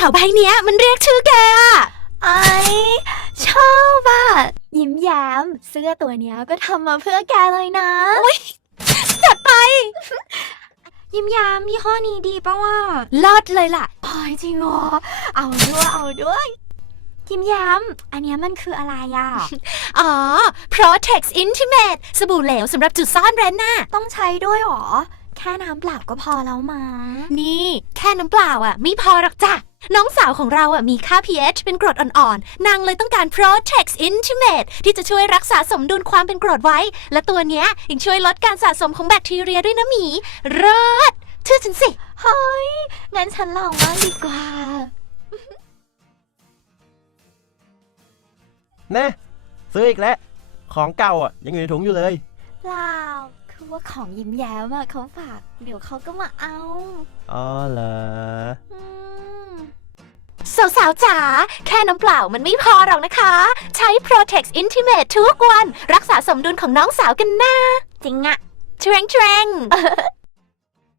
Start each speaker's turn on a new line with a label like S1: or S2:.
S1: ป๋าใบเนี้ยมันเรียกชื่อแกอะ
S2: ไอชอบอะยิ้มแย้มเสื้อตัวเนี้ยก็ทำมาเพื่อแกเลยนะ
S1: จัดไป
S2: ยิ้มแย้มยี่ห้อนี้ดีปะวะ
S1: เลิศเลยล่ะ
S2: พอยจริงเหรอเอาด้วยยิ้มแย้มอันเนี้ยมันคืออะไรอะ
S1: อ๋อ Protex Intimate สบู่เหลวสำหรับจุดซ่อนเร้นน่ะ
S2: ต้องใช้ด้วยหรอแค่น้ำเปล่าก็พอแล้วมั้ง
S1: นี่แค่น้ำเปล่าอ่ะไม่พอหรอกจ้ะน้องสาวของเราอ่ะมีค่า pH เป็นกรดอ่อนๆนางเลยต้องการ Protex Intimate ที่จะช่วยรักษาสมดุลความเป็นกรดไว้และตัวเนี้ยยังช่วยลดการสะสมของแบคทีเรียด้วยนะหมีเลิศเชื่อฉันสิ
S2: เฮ้ยงั้นฉันลองบ้างดีกว่า
S3: แน่ซื้ออีกแล้วของเก่าอ่ะยังอยู่ในถุงอยู่เลย
S2: เปล่าคือว่าของยิ้มแย้มอะเขาฝากเดี๋ยวเขาก็มาเอา
S3: อ๋อเหรอ
S1: สาวๆจ๋าแค่น้ำเปล่ามันไม่พอหรอกนะคะใช้ Protex Intimate ทุกวันรักษาสมดุลของน้องสาวกันนะ
S2: จริงอะ
S1: เทรง